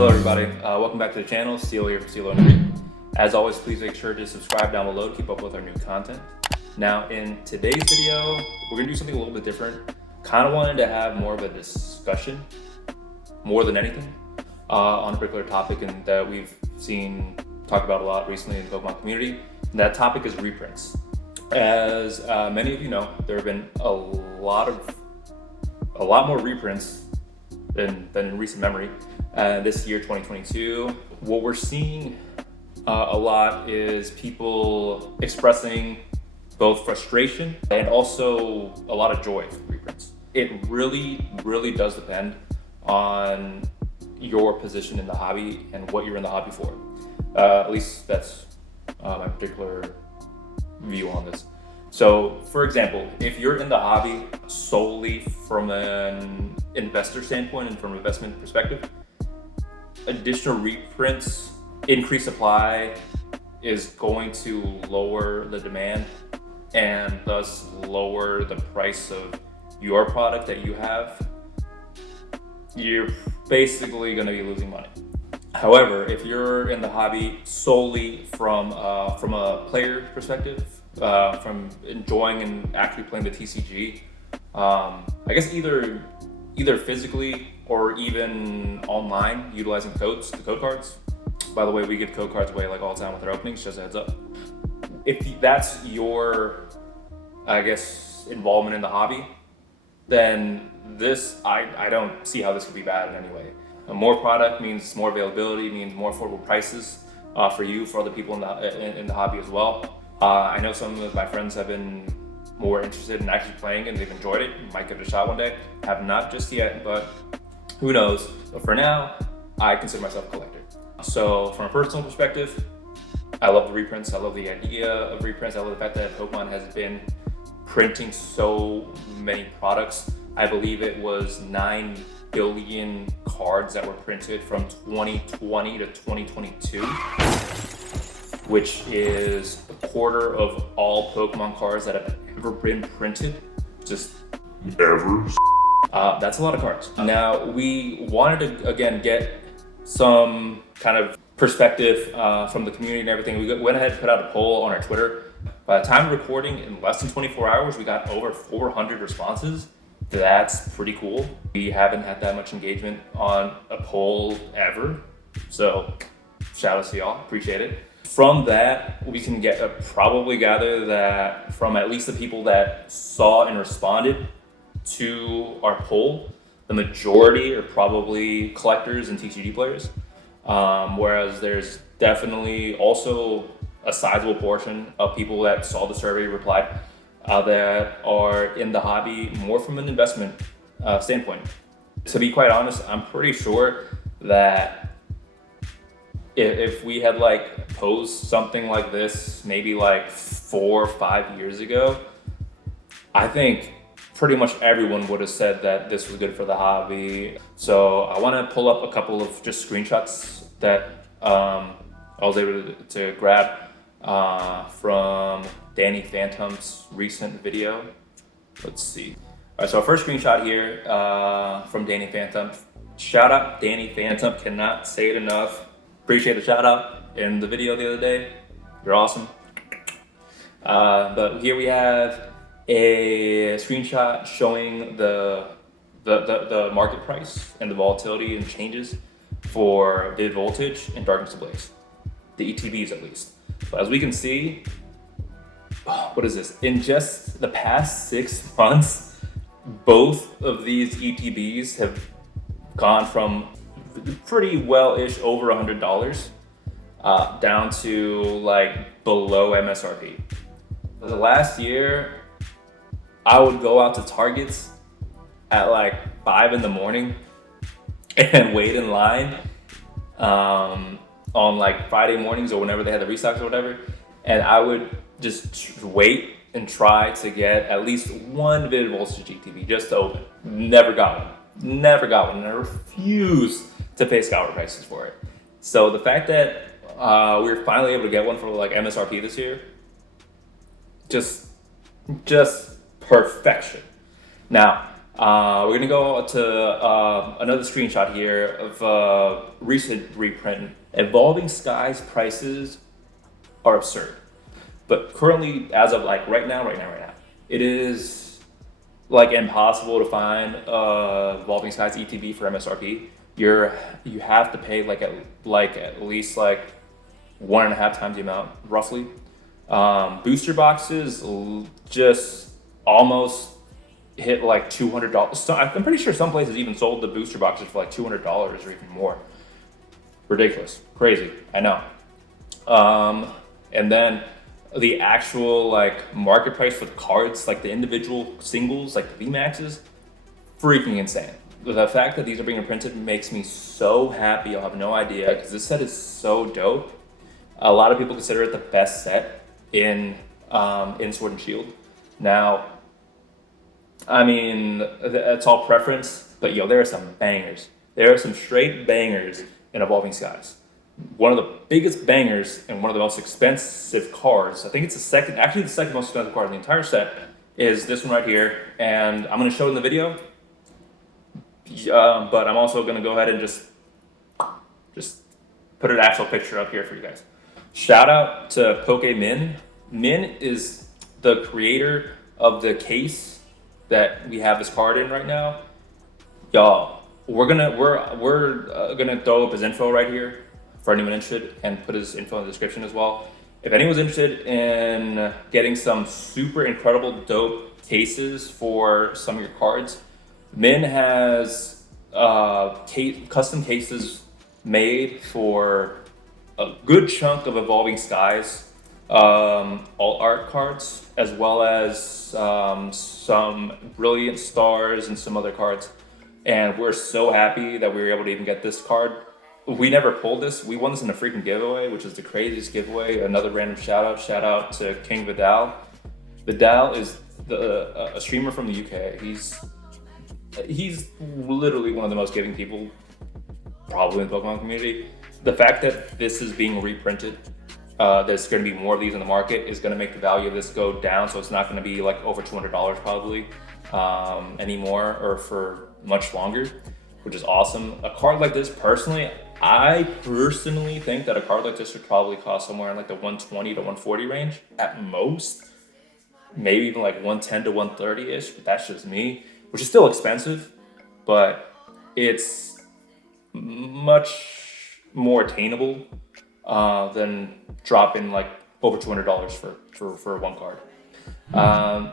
Hello everybody, welcome back to the channel. Steel here for Steel Energy. As always, please make sure to subscribe down below to keep up with our new content. Now in today's video, we're gonna do something a little bit different. Kind of wanted to have more of a discussion, more than anything, on a particular topic and that we've seen talked about a lot recently in the Pokemon community. And that topic is reprints. As many of you know, there have been a lot more reprints than in recent memory. This year, 2022, what we're seeing a lot is people expressing both frustration and also a lot of joy from reprints. It really does depend on your position in the hobby and what you're in the hobby for. At least that's my particular view on this. So, for example, if you're in the hobby solely from an investor standpoint and from an investment perspective, additional reprints, increased supply is going to lower the demand and thus lower the price of your product that you have. You're basically going to be losing money. However, if you're in the hobby solely from a player perspective, from enjoying and actually playing the TCG, I guess either physically or even online, utilizing the code cards. By the way, we give code cards away like all the time with our openings, just a heads up. If that's your, I guess, involvement in the hobby, then this, I don't see how this could be bad in any way. More product means more availability, means more affordable prices for you, for other people in the hobby as well. I know some of my friends have been more interested in actually playing and they've enjoyed it. Might give it a shot one day. Have not just yet, but who knows. But for now, I consider myself a collector. So from a personal perspective, I love the reprints. I love the idea of reprints. I love the fact that Pokemon has been printing so many products. I believe it was 9 billion cards that were printed from 2020 to 2022, which is a quarter of all Pokemon cards that have ever been printed. Just ever. That's a lot of cards. Now, we wanted to, again, get some kind of perspective from the community and everything. We went ahead and put out a poll on our Twitter. By the time of recording, in less than 24 hours, we got over 400 responses. That's pretty cool. We haven't had that much engagement on a poll ever. So shout out to y'all, appreciate it. From that, we can probably gather that from at least the people that saw and responded to our poll, the majority are probably collectors and TCG players. Whereas there's definitely also a sizable portion of people that saw the survey replied that are in the hobby more from an investment standpoint. To be quite honest, I'm pretty sure that if we had like posed something like this maybe like 4 or 5 years ago, I think pretty much everyone would have said that this was good for the hobby. So I want to pull up a couple of just screenshots that I was able to grab from Danny Phantump's recent video. Let's see. All right, so our first screenshot here from Danny Phantump. Shout out Danny Phantump, cannot say it enough. Appreciate the shout out in the video the other day. You're awesome. But here we have a screenshot showing the market price and the volatility and changes for Vivid Voltage and Darkness Ablaze, the ETBs at least. So as we can see, what is this? In just the past 6 months, both of these ETBs have gone from pretty well-ish over $100 down to like below MSRP. The last year, I would go out to Targets at like 5 in the morning and wait in line on like Friday mornings or whenever they had the restocks or whatever. And I would just wait and try to get at least one Vivid Voltage ETB just to open. Never got one. And I refused to pay scour prices for it. So the fact that we were finally able to get one for like MSRP this year, just perfection. Now, We're gonna go to another screenshot here of a recent reprint. Evolving Skies prices are absurd, but currently, as of like right now, it is like impossible to find Evolving Skies ETB for MSRP. You have to pay at least like 1.5 times the amount, roughly. Booster boxes just almost hit like $200. So I'm pretty sure some places even sold the booster boxes for like $200 or even more. Ridiculous, crazy, I know. And then the actual like market price for the cards, like the individual singles, like the VMAXs, freaking insane. The fact that these are being printed makes me so happy. You'll have no idea, because this set is so dope. A lot of people consider it the best set in Sword and Shield. Now, I mean, it's all preference, but yo, there are some bangers. There are some straight bangers in Evolving Skies. One of the biggest bangers and one of the most expensive cards, I think it's the second most expensive card in the entire set, is this one right here. And I'm gonna show it in the video, but I'm also gonna go ahead and just put an actual picture up here for you guys. Shout out to PokeMinh. Min is the creator of the case that we have this card in right now. Y'all, we're gonna throw up his info right here for anyone interested, and put his info in the description as well. If anyone's interested in getting some super incredible dope cases for some of your cards, Min has custom cases made for a good chunk of Evolving Skies all art cards, as well as some Brilliant Stars and some other cards. And we're so happy that we were able to even get this card. We never pulled this. We won this in a freaking giveaway, which is the craziest giveaway. Another random shout out to KingVidal. Vidal is a streamer from the UK. He's literally one of the most giving people probably in the Pokemon community. The fact that this is being reprinted, there's going to be more of these in the market, is going to make the value of this go down. So it's not going to be like over $200 probably anymore, or for much longer, which is awesome. A card like this, I personally think that a card like this should probably cost somewhere in like the 120 to 140 range at most, maybe even like 110 to 130 ish. But that's just me, which is still expensive, but it's much more attainable than dropping like over $200 for one card.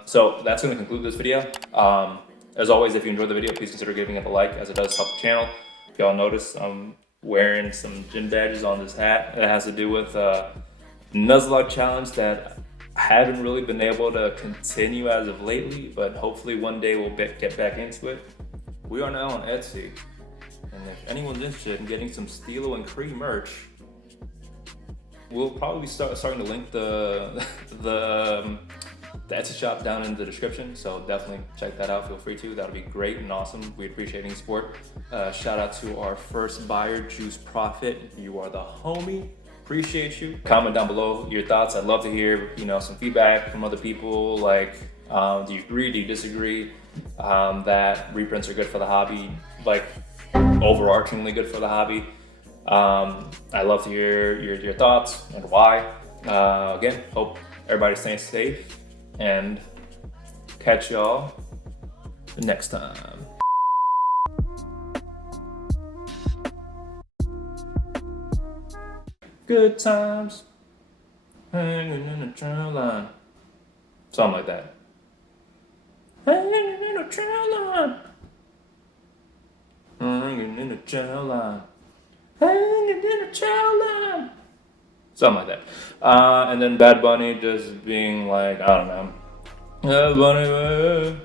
So that's going to conclude this video. As always, if you enjoyed the video, please consider giving it a like, as it does help the channel. If y'all notice, I'm wearing some gym badges on this hat. It has to do with a Nuzlocke challenge that I haven't really been able to continue as of lately, but hopefully one day we'll get back into it. We are now on Etsy, and if anyone's interested in getting some Stilo and Kree merch, we'll probably be starting to link the Etsy shop down in the description, so definitely check that out. Feel free to. That'll be great and awesome. We appreciate any support. Shout out to our first buyer, Juice Profit. You are the homie. Appreciate you. Comment down below your thoughts. I'd love to hear, some feedback from other people. Like, do you agree? Do you disagree that reprints are good for the hobby? Like, overarchingly good for the hobby. I love to hear your thoughts and why. Again, hope everybody's staying safe, and catch y'all next time. Good times hanging in a trail line. Something like that. Hanging in a trail line. Hanging in a trail line. Hanging in a trail line. Something like that. And then Bad Bunny just being like, I don't know. Bad Bunny,